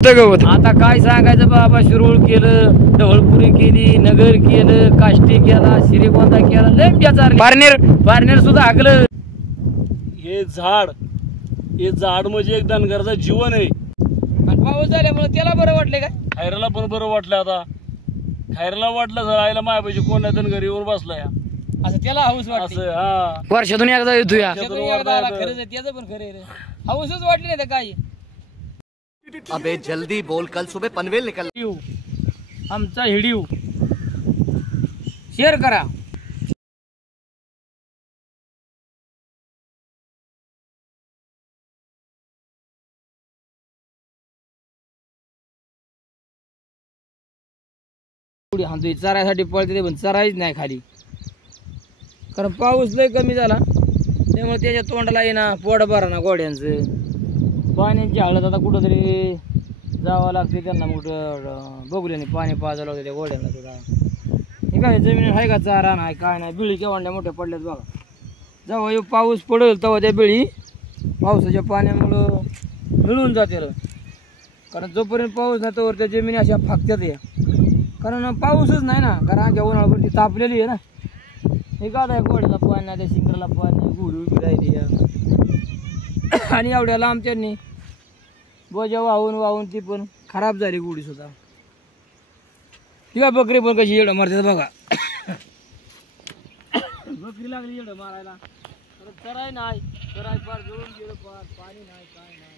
गवत आता काय सांगायचं बाबा, शिरोळ केलं, ढवळपुरी केली, नगर केलं, काष्टी केला, श्रीगोंदा केला, लय पारनेर सुद्धा हाकलं. हे झाड म्हणजे एक धनगरचं जीवन आहे. आणि पाऊस झाल्यामुळे त्याला बरं वाटले काय? खायराला पण बरं वाटलं. आता खायराला वाटलं जर आईला मायापाशी कोण नाही धनगर येऊन बसलाय असं त्याला हाऊस वाटते. असं हा वर्षातून एकदा येतो या. खरंच त्याचं पण खरं रे, हाऊसच वाटली नाही तर काय. अबे जल्दी बोल, कल सुबह पनवेल निकल. आमचा व्हिडिओ शेअर करा. चरायसाठी पळते पण चरायच नाही खाली, कारण पाऊस लय कमी झाला त्यामुळे त्याच्या तोंडाला येईना, पोट भरा ना घोड्यांचं. पाण्याची हळद आता कुठंतरी जावं लागते त्यांना, कुठं बघल्याने पाणी पाजावं लागतं त्या घोड्यांना सुद्धा. हे काय जमीन आहे का चारा नाही काय नाही. बिळी केवढ्या मोठ्या पडल्यात बघा. जेव्हा पाऊस पडेल तेव्हा त्या बिळी पावसाच्या पाण्यामुळं मिळून जाते, कारण जोपर्यंत पाऊस नाही तोवर त्या जमिनी अशा फाकत्यात या, कारण पाऊसच नाही ना. कारण आमच्या उन्हाळ्यावरती तापलेली आहे ना. हे का त्या घोड्याला पाणी नाही, त्या शिंगराला पाणी नाही, घोडी उभी राहिली या. आणि एवढ्याला आमच्यानी बोजा वाहून ती पण खराब झाली गुढी सुद्धा. ती काय बकरी पण कशी येडं मारतात बघा. बकरी लागली येडं मारायला, चराय नाही, चराय पार जळून गेलं, पार पाणी नाही काय नाही.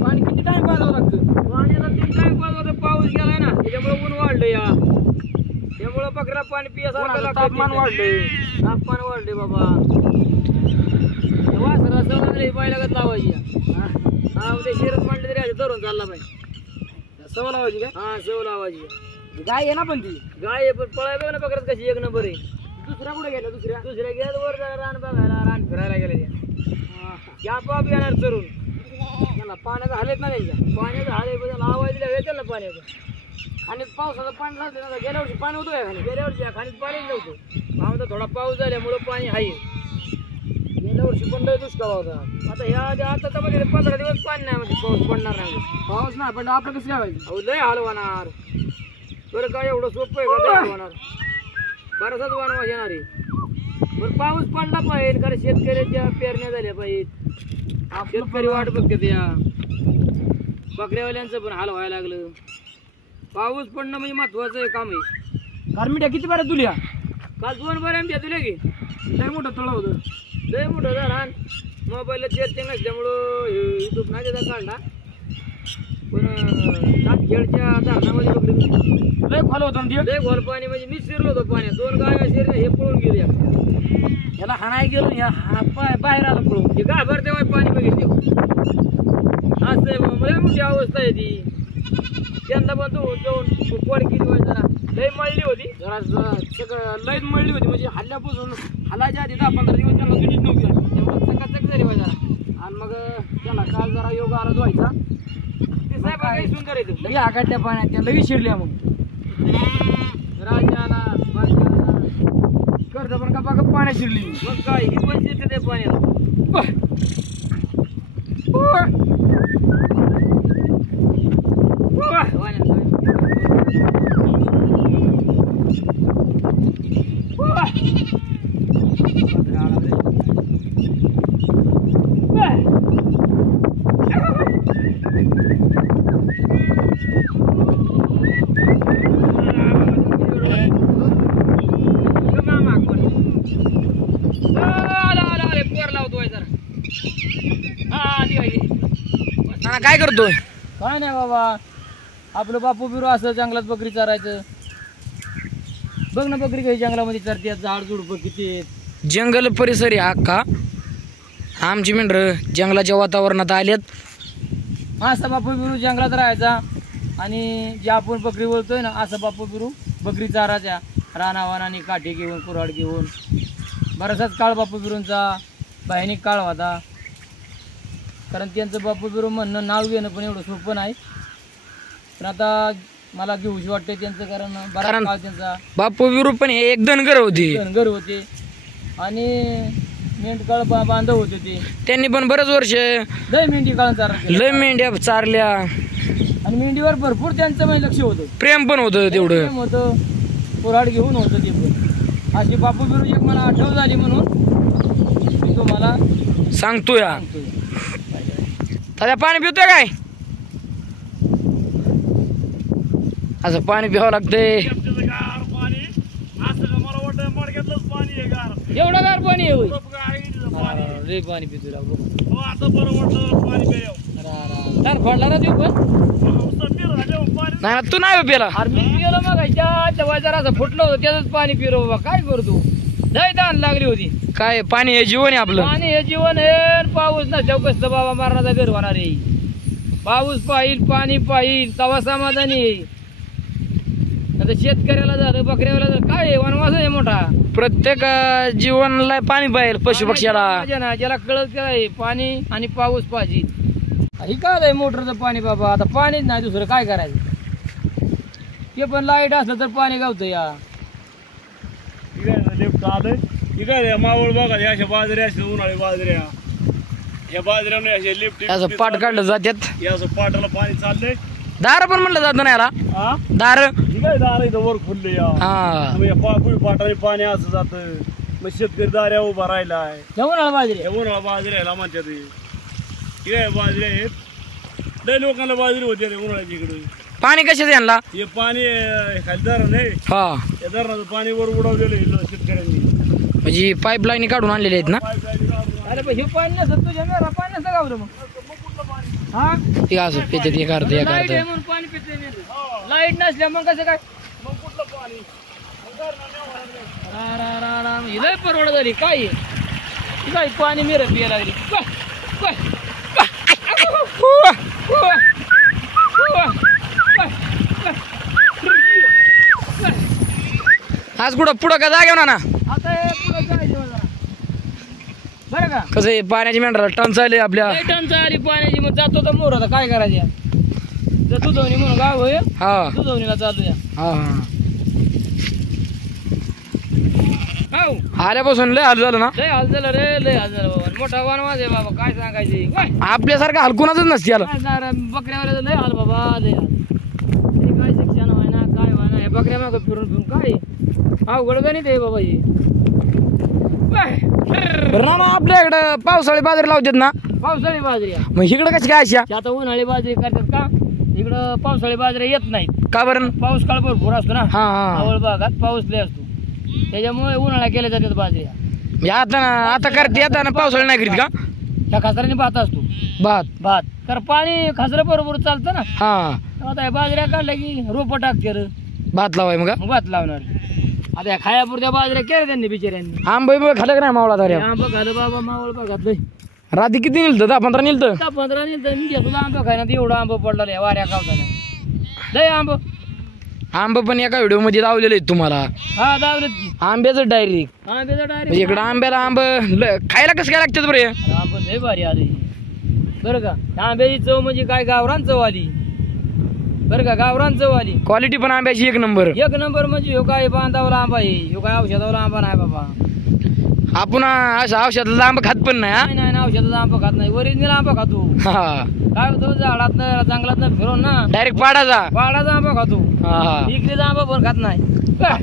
पाणी किती टाइम पाजावं लागतं? पाण्याला 3 टाइम पाजवतं. पाऊस गेलाय ना त्याच्यामुळे ऊन वाढलं या, त्यामुळं बकऱ्या पाणी पियासारखं तापमान वाढले बाबा. वासरा सवय पाहिल्यागत लावायची. हा उद्या शिरत म्हणले तरी धरून चालला पाहिजे. सवय लावायची का? हा सवय लावायची. गाय आहे ना, पण ती गाय आहे पण पळाय बघ ना बकऱ्यात कशी एक नंबर आहे. दुसऱ्या कुठे गेल्या? दुसऱ्या गेल्या वर जरा रान बघायला, रान फिरायला गेल्या त्या पाप येणार चरून. त्याला पाण्याचा हालेत ना, त्यांच्या पाण्याचा हाले आवाज दिला त्याला पाण्याचं. आणि पावसाचं पाणी राहते ना, गेल्या वर्षी पाणी होतं काय? गेल्या वर्षी खाणीत पाणी नव्हतं. आमचा थोडा पाऊस झाल्यामुळं पाणी आहे. गेल्या वर्षी पण लय दुष्काळ होता. आता आता मध्ये 15 दिवस पाणी नाही, म्हणजे पाऊस पडणार नाही. पाऊस नाही पण आपण कसं घ्यावायचं? अहो लय हलवणार. बरं काय एवढं सोपं आहे का? हलवणार बराचसाच वनवास येणार आहे. बरं पाऊस पडला पाहिजे, कारण शेतकऱ्याच्या पेरण्या झाल्या पाहिजेत. शेतकरी वाट बघते त्या. बकऱ्यावाल्यांचं पण हाल व्हायला लागलं. पाऊस पडणं म्हणजे महत्वाचं काम आहे. कारमिट्या किती बऱ्या तुल्या? काल 2 बऱ्या तुल्या की. लय मोठं तळ होतं, लय मोठं रान. मोबाईलला चेअरचे नसल्यामुळं युट्यूब नाही त्याचा काढला, पण खेळच्या धरणामध्ये बकरी लय खोल होतं. लय खोल पाणी, म्हणजे मी शिरलो होतो पाण्यात. 2 गाय शिरले, हे पळून गेले. याला हाणाय गेलो, बाहेर आलं पळून. हे घाबर तेव्हा पाणी बघितले. असं लय मोठी अवस्था आहे ती. त्यांना पण तो जाऊन पोड केली होती, जरा लय मळली होती, जरा सगळं लय मळली होती. म्हणजे हल्ल्यापासून हलायच्या आधी 10-15 दिवस त्यांना जुनीच नव्हती, त्यामुळे चकाचक झाली जरा. आणि मग त्याला काल जरा योग आला धुवायचा. ते साहेब काही सुंदर येते लगे आकाडल्या पाण्यात, त्या लगेच शिरल्या. मग राजा आला, बाजी आला, कर्ज पण का बघा पाण्यात शिरली. मग काय ही पण शिरते त्या पाण्याला. काय करतोय? काय नाही बाबा, आपलं बापू बिरू असं जंगलात बकरी चरायचं. बघ ना बकरी काही जंगलामध्ये चरते, झाड झुडपं किती आहेत. जंगल परिसर आहे अख्खा. आमची मेंढर जंगलाच्या वातावरणात आलेत. असा बापू बिरू जंगलात राहायचा, आणि जे आपण बकरी बोलतोय ना, असं बापू बिरू बकरी चारायच्या रानावानाने, काठी घेऊन, कुऱ्हाड घेऊन. बराचसाच काळ बापू बिरूंचा भयानिक काळ होता, कारण त्यांचं बापू बिरू म्हणणं नाव घेणं पण एवढं सोपं नाही. पण आता मला घेऊशी वाटते त्यांचं, कारण बराच काळ त्यांचा बापू बिरू पण हे एक धनगर होते. धनगर होते. आणि मेंढकाळ बांधव होते ते, त्यांनी पण बरेच वर्ष लय मेंढी काळ चालत लय मेंढ्या चारल्या आणि मेंढीवर भरपूर त्यांचं म्हणजे लक्ष होतं, प्रेम पण होतं तेवढं. प्रेम होतं, कोराड घेऊन होतं ते पण. अशी बापू बिरू एक मला आठवण झाली म्हणून मी तुम्हाला सांगतो या. सांगतोय. तात्या पाणी पितोय काय? असं पाणी प्यावं लागतंय. पाणी असं का मला वाटतं मडक्यातलंच पाणी आहे गार. एवढं गार पाणी आहे होय? पाणी रे पाणी पितो लागलो. हो, आता बरं वाटतं पाणी प्यायव. तर फडला ना देऊ पण नाही ना, तू नाही पेला. अरे मी पिलो मग त्या असं फुटलं होतं त्याच पाणी पिलो बाबा. काय करतो, लय ताण लागली होती. काय पाणी हे जीवन आहे आपलं. पाणी हे जीवन आहे. पाऊस नसल्यावर कसं बाबा मरणाचा घर होणार आहे. पाऊस पाहिल, पाणी पाहिल, तवा समाधानी आहे. आता शेतकऱ्याला झालं, बकऱ्याला झालं, काय आहे, वनवास आहे मोठा. प्रत्येक जीवनला पाणी पाहिजे, पशु पक्ष्याला. ना ज्याला कळत काय पाणी आणि पाऊस पाहिजे. ही काय आहे मोटरचं पाणी बाबा. आता पाणीच नाही दुसरं काय करायचं. ते पण लाईट असलं तर पाणी गावतं या. लिफ्ट आलंय. ठीक आहे, मावळ बघा हे अशा बाजऱ्या असतात, उन्हाळी बाजऱ्या. या बाजऱ्याने असे लिफ्ट असं पाट काढलं जातात. हे असं पाटाला पाणी चाललंय. दार पण म्हणलं जात नाही याला. हा दार ठीक आहे, दार इथं वर खुलले या. हा मग या पाटाने पाणी असं जात. मग शेतकरी दाऱ्या उभा राहिलाय. जाऊन आला बाजरी. हे उन्हाळा बाजऱ्याला म्हणतात हे. ठीक आहे, बाजरी आहेत. लय लोकांना बाजरी होती उन्हाळ्याच्या इकडे. पाणी कशाचं यांना. हे पाणी खाली धरण आहे. हा या धरणाचं पाणी वर उडवलेलं आहे शेतकऱ्यांनी. म्हणजे पाईपलाईन काढून आणलेले आहेत ना. अरे पण हे पाणी नसत तुझ्या मेरा पाणी नसतं गावलं मग. हा ते असं पिते ते करते हे लाईट आहे करते. म्हणून पाणी पिते. लाईट नसल्या मग कसं काय. मग कुठलं पाणी लय परवड झाली काय आहे? काय पाणी मिरत पिया लागली. आज कुठं पुढं का जागे ना. आता हे पुढं जायचं मला. बरं का कसं आहे, पाण्याची मेंढरा टन चालली आपल्या. लय टंचाई आली पाण्याची. मग जातो तर मोर आता काय करायचं. तर दुधवणी म्हणून गाव आहे, हा दुधवणीला चालूया. हा हो आल्यापासून लय हाल झालं ना. लय हाल झालं रे, लय हाल झालं बाबा. मोठा वनवास आहे बाबा, काय सांगायचे. आपल्यासारखं हलकुनाच नसते याला. बकऱ्यावर लय हाल बाबा, लय हाल. तरी काय शिक्षण व्हाय ना, काय व्हाय ना. हे बकऱ्या मागं फिरून फिरून काय अवघड गणित आहे बाबा हे. रामा आपल्या इकडं पावसाळी बाजरी लावतात ना. पावसाळी बाजरी आहे. मग इकडं कशी काय अशा. ते आता उन्हाळी बाजरी करतात का. इकडं पावसाळी बाजरी येत नाहीत. का बरं. पाऊस काळ भरपूर असतो ना. हा हा आवळ भागात पाऊस लय असतो, त्याच्यामुळे उन्हाळ्या केल्या जातात बाजऱ्या. म्हणजे आता करते आता ना पावसाळी नाही करीत का. त्या खासराने भात असतो. भात तर पाणी खासरा बरोबर चालतं ना. हा आता या बाजऱ्या काढल्या की रोपं टाकते रे, भात लावाय मग. मग भात लावणार. आता या खायापुरत्या बाजऱ्या केल्या त्यांनी बिचाऱ्यांनी. आंबे खाल्लं का नाही मावळा तर. आंबा खालं बाबा, मावळ भागात लय. रात्री किती निलतं 10-15 निलतं. 15 नाही तर मी घेतो आंबा खायला. एवढा आंबा पडला रे वाऱ्या कावताना. लय आंबा. आंब पण एका व्हिडिओ मध्ये लावलेले आहेत तुम्हाला. हा दावलं की आंब्याचं डायरेक्ट. आंब्याचा म्हणजे डायरेक्ट इकडं आंब्याला आंब खायला कसं काय लागतात बरे. आंबा लय भारी आले बरं का. आंब्याची चव म्हणजे काय गावरान चव आली बरं का. गावरान चव आली. क्वालिटी पण आंब्याची एक नंबर. एक नंबर म्हणजे ह्यो काय बांधावला आंबा आहे, ह्यो काय औषधावला आंबा नाही बाबा. आपण असं औषधाला आंबा खात पण नाही. नाही नाही औषधाचा आंबा खात नाही, ओरिजिनल आंबा खातो. हा काय होतो झाडात जंगलात फिरून ना डायरेक्ट पाडाचा. पाडाचा आंबा खातो. हा इकडेचा आंबा पण खात नाही.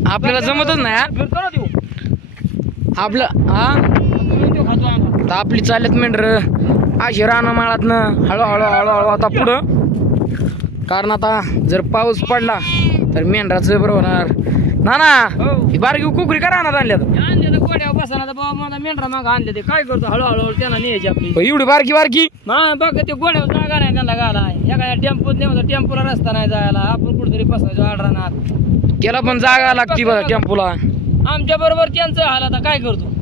आपल्याला जमतच नाही हा. फिरतो ना देऊ आपलं हा तो खातो आंबा. तर आपली चालत मेंढर अशी राना माळातनं हळूहळू हळूहळू आता पुढं. कारण आता जर पाऊस पडला तर मेंढराचं बरोबर होणार ना ना. हो ही बारकी कुकरी करा ना आणल्यात. आणले तर गोड्या बसा ना बाबा. मला मेंढरा मागं आणले ते काय करतो हळूहळू त्यांना न्यायची आपली. एवढी बारकी बारकी. हा बघ ते गोड्यावर जागा नाही त्यांना गाला. एका टेम्पोत नेमतो, टेम्पोला रस्ता नाही जायला. आपण कुठेतरी बसायचो आडरानात. त्याला पण जागा लागती बघा टेम्पोला. आमच्या बरोबर त्यांचं हाल. आता काय करतो.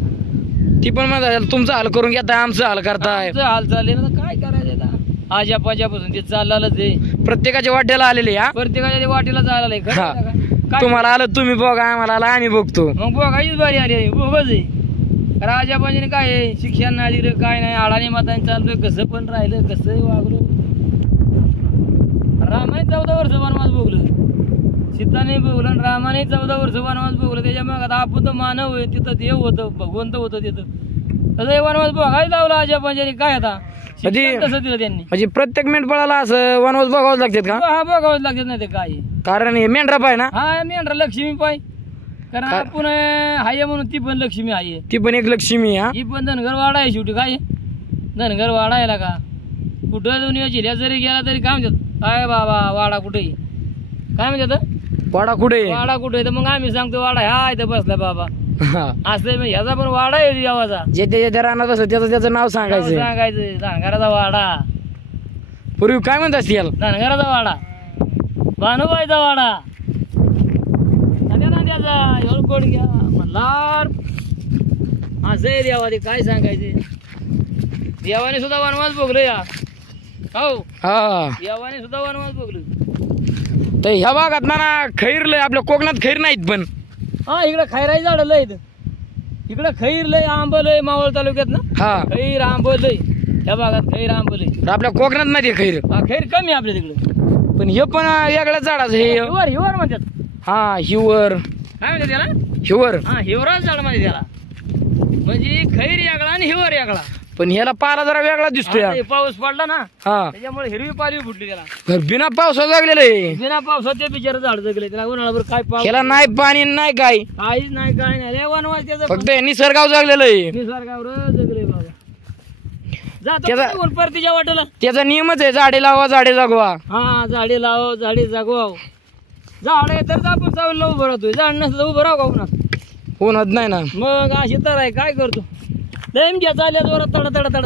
ती पण म्हणतात तुमचं हाल करून घेताय आमचं हाल करताय. आमचं हाल चालले ना, तर काय करायचं आता. आजा पाजापासून ते चाललेलंच आहे. प्रत्येकाच्या वाट्याला आलेले हा. प्रत्येकाच्या वाटेला जायला हा. काय तुम्हाला आलं तुम्ही बघा, आम्हाला आलं आम्ही बघतो. मग बघायचीच बारी आली. बघच आहे राजा पाहिजे काय आहे. शिक्षण नाही दिलं काय नाही. आडाने माताने चाललं कसं पण राहिलं कसं वागलो. रामाने 14 वर्ष वनवास भोगलं, सीताने भोगलं आणि रामाने 14 वर्ष वनवास भोगलं. त्याच्या मग आता आपण तर मानव आहे, तिथं देव होतं, भगवंत होतं तिथं. तसं वनवास बघायला लावला आजा पंजाने काय आता म्हणजे शिक्षण तसं दिलं त्यांनी. म्हणजे प्रत्येक मेंढपाळाला असं वनवास बघावं लागतात का? हा बघावंच लागत नाही ते काय कारण हे मेंढरा पाय ना, हा मेंढरा लक्ष्मी पाय कारण आपण हाय म्हणून ती पण लक्ष्मी आहे. ती पण एक लक्ष्मी हा. ही पण धनगर वाडा आहे शेवटी काय धनगर वाडा आहे का कुठं दोन्ही जिल्ह्यात जरी गेला तरी काय म्हणतात काय बाबा वाडा कुठे काय म्हणतात वाडा कुठे वाडा कुठे तर मग आम्ही सांगतो वाडा ह्या इथं बसला बाबा असं ह्याचा पण वाडा आहे देवाचा जे राहणार असं त्याचं नाव सांगायचं. सांगायचं धनगराचा वाडा पूर्वी काय म्हणत असतील याला? धनगराचा वाडा भानुबाईचा वाडा त्याचा एवढं घ्या मल्हार असं आहे देवा ते काय सांगायचे देवाने सुद्धा वनवास भोगलं या हो हा. देवाने सुद्धा वनवास भोगलं. तर ह्या भागात ना खैर लय, आपल्या कोकणात खैर नाहीत पण हा इकडं खैराई झाड लय इकडं खैर लय आंब लय मावळ तालुक्यात ना हा. खैर आंब लय ह्या भागात खैर आंब लय. तर आपल्या कोकणात नाही खैर, हा खैर कमी आपल्या तिकडं पण हे पण वेगळ्या झाडाचं हे. हिवर हिवर म्हणतात हा हिवर काय म्हणतात त्याला हिवर. हा हिवराच झाड म्हणजे त्याला म्हणजे खैर यागळा आणि हिवर यागळा. पण ह्याला पाला जरा वेगळा दिसतोय. आता हे पाऊस पडला ना हा त्याच्यामुळे हिरवी पालवी फुटली त्याला. बिना पावसा लागलेलं आहे. बिना पावसात ते बिचार झाड जगले त्याला उन्हाळाभर काय पाऊस ह्याला नाही पाणी नाही काय, काहीच नाही काय नाही लय वनवास त्याचं फक्त निसर्गाव जगलेलं आहे. निसर्गावर जगले बाबा त्याचा- जातो परतीच्या वाटेला. त्याचा नियमच आहे झाडे लावा झाडे जगवा. हा झाडे लाव झाडे जागवाव. झाड आहे तर आपण चावलं उभं राहतोय झाड नसलं उभं राहू का उन्हात होणार नाही ना. मग अशी तर आहे काय करतो नेमक्या चालल्या जोरात तड तड तड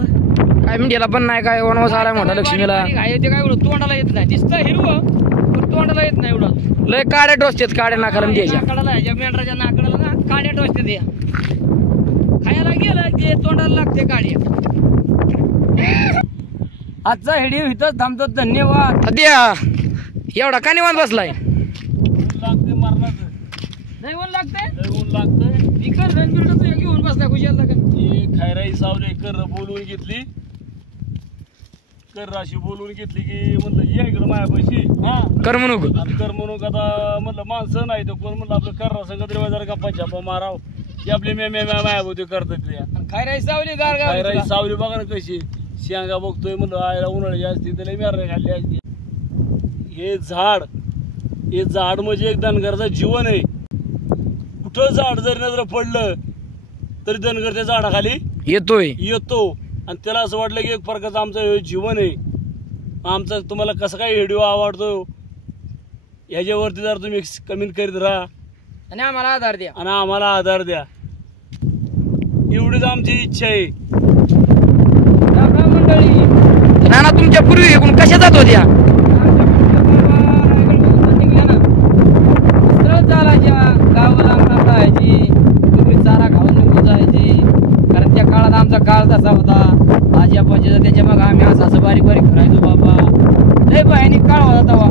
काय म्हणजे याला पण नाही काय वनवास आलाय मोठा लक्ष्मीला. आहे ते काय एवढं तोंडाला येत नाही दिसतं हिरवं पण तोंडाला येत नाही एवढं. लय काड्या टोचतात काड्या नाकाला द्यायच्या. नाकडाला ह्याच्या मेंढराच्या नाकडाला ना काड्या टोचतात या खायला गेलं की तोंडाला लागते काड्या. आजचा व्हिडिओ इथंच थांबतो. धन्यवाद. सध्या एवढा का निवांत बसलाय? लागते मरणाचं नाही ऊन लागतंय लय ऊन लागतंय. इकडं रणबीरला घेऊन बसला खुशाला का ही खैराई सावले कर बोलवून घेतली, कर राशी बोलवून घेतली की म्हणलं या इकडं मायापाशी हा करमणूक. आणि कर म्हणून आता म्हणलं माणसं नाही तर कोण म्हणलं आपलं कर्रा संगत जरा गप्पा छापा माराव की आपली मायाभोवती करतात त्या. काय राई सावली गार खैराई गार सावली बघा ना कशी शेंगा बघतोय म्हणलं आयला उन्हाळ्याची असती त्याला मेरा खाल्ली असती. हे झाड म्हणजे एक धनगरचं जीवन आहे. कुठं झाड जरी नजर पडलं तरी धनगर त्या झाडाखाली येतोय. येतो आणि त्याला असं वाटलं की एक प्रकारचं आमचं हे जीवन आहे. आमचा तुम्हाला कसं काय व्हिडिओ आवडतो ह्याच्यावरती जर तुम्ही कमेंट करीत राहा आणि आम्हाला आधार द्या. आणि आम्हाला आधार द्या. एवढीच आमची इच्छा आहे. राम राम मंडळी. नाना तुमच्या पूर्वी एकूण कशा जात होत्या? निघल्या ना सरळ चालायच्या गावाला आमला जायची तुम्ही चारा खाऊन निघून जायची कारण त्या काळात आमचा काळ तसा होता. आजी आपाजीचा त्याच्या मग आम्ही असं बारीक बारीक फिरायचो बाबा लय भयानिक काळ होता तेव्हा.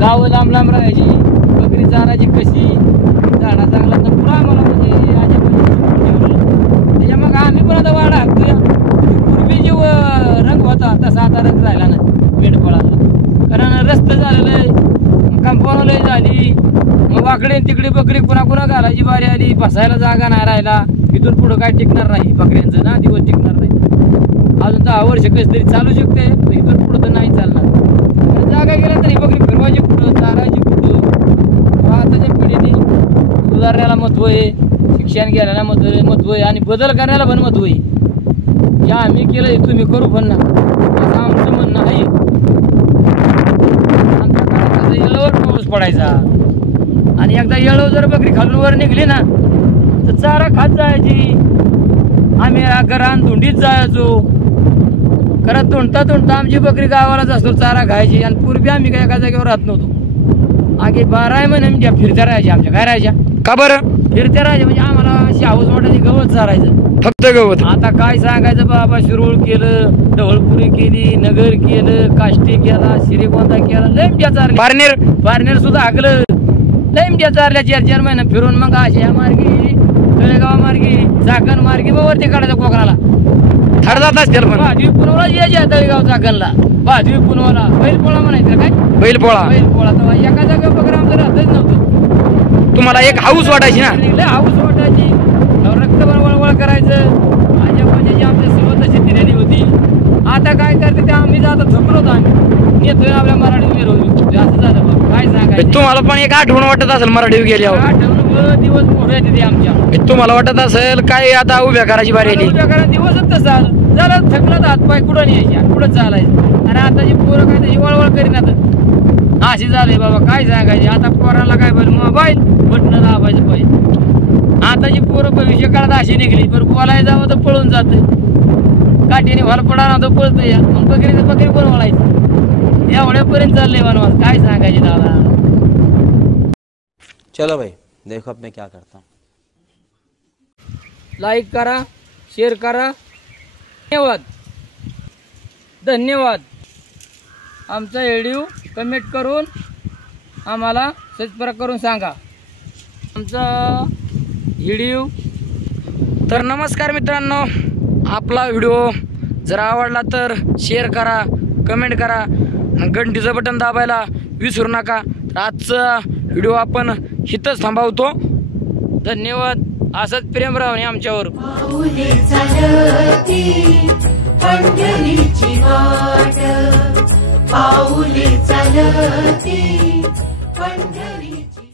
गाव लांब लांब राहायची बकरी चारायची कशी झाडा चांगला तर पुरा आम्हाला म्हणजे आजी त्याच्या मग आम्ही पण आता वाडा हाकतोय. पूर्वी जो रंग होता तसा आता रंग राहिला ना मेंढपाळाला कारण रस्ते झालेलं आहे कंपाऊंड लय झाली. मग वाकडे तिकडे बकरी कुणा घालायची बारी आली बसायला जागा नाही राहिला. इथून पुढं काय टिकणार नाही बकऱ्यांचं ना दिवस टिकणार नाही. अजून 10 वर्ष कशी तरी चालू शकते इथून पुढं तर नाही चालणार. जागा गेल्या तरी बकरी फिरवायची कुठं चारायची कुठं. आताच्या पिढीने सुधारण्याला महत्व आहे शिक्षण घ्यायला महत्व आहे आणि बदल करण्याला पण महत्व आहे. या आम्ही केलं तुम्ही करू पण ना असं आमचं म्हणणं आहे. आमच्या काळात येळवर पाऊस पडायचा आणि एकदा येळव जर बकरी खालून वर निघली ना तर चारा खात जायची. आम्ही घरान धुंडीत जायचो. खरं धुंडता आमची बकरी गावालाच असतो चारा खायची. आणि पूर्वी आम्ही काय एका जागेवर राहत नव्हतो. आगे 12 महिने आमच्या फिरत्या राहायच्या आमच्या काय राहायच्या का बरं? फिरत्या राहायच्या म्हणजे आम्हाला अशी हाऊस वाटायची गवत चारायचं. फक्त गवत. आता काय सांगायचं बाबा शिरोळ केलं ढवळपुरी केली नगर केलं काष्टी केला श्रीगोंदा केला लय चारले. पारनेर सुद्धा हाकलं लय चारल्या 4-4 महिने फिरून मग अशा मार्गी तळेगाव मार्गी चाकण मार्गी मग वरती काढायचं कोकणाला थर जात असतील पण. भाजवी पुनवला यायच्या तळेगाव चाकणला भाजवी पुनवला बैलपोळा म्हणायचं काय बैलपोळा. बैलपोळा तेव्हा एका जागा बघा आमचं राहतच नव्हतं. तुम्हाला एक हाऊस वाटायची ना. लय हाऊस वाटायची रक्त वळवळ करायचं. जायचं आता थकलो होतो आम्ही येतोय आपल्या मराठी मिरवणूक असं झालं बाबा काय सांगायचं. तुम्हाला पण एक आठवण वाटत असेल मराठी गेल्यावर. आठवण दिवस मोठे येते ते आमच्या. तुम्हाला वाटत असेल काय आता उभ्या करायची बारी आली. उभ्या करा दिवसच तसा झालं थकलं तर हातपाय कुठं न्यायचे कुठं चालायचं. आणि आताची पोरं काय त्याची वळवळ करीन आता अशी झालंय बाबा काय सांगायचे. आता पोराला काय पाहिजे मोबाईल बटणं दाबायचं पाहिजे. आताची पोरं भविष्य काळात अशी निघली पण बोलायला जावं तर पळून जाते. काठीने व्हाल पडा ना तो पळतो या मग बकरी पण वळायचं. एवढ्यापर्यंत चाललंय वनवास काय सांगायचे दादा. चलो भाई देखो अब मैं क्या करता हूँ. लाईक करा शेअर करा. धन्यवाद धन्यवाद. आमचा व्हिडिओ कमेंट करून आम्हाला सबस्क्राईब करून सांगा आमचा व्हिडिओ. तर नमस्कार मित्रांनो, आपला व्हिडिओ जर आवडला तर शेअर करा, कमेंट करा आणि घंटीचं बटन दाबायला विसरू नका. तर आजचा व्हिडिओ आपण इथंच थांबवतो. धन्यवाद. असंच प्रेम राहणे आमच्यावर. पाऊले चालती पंढरीची वाट, पाऊले चालती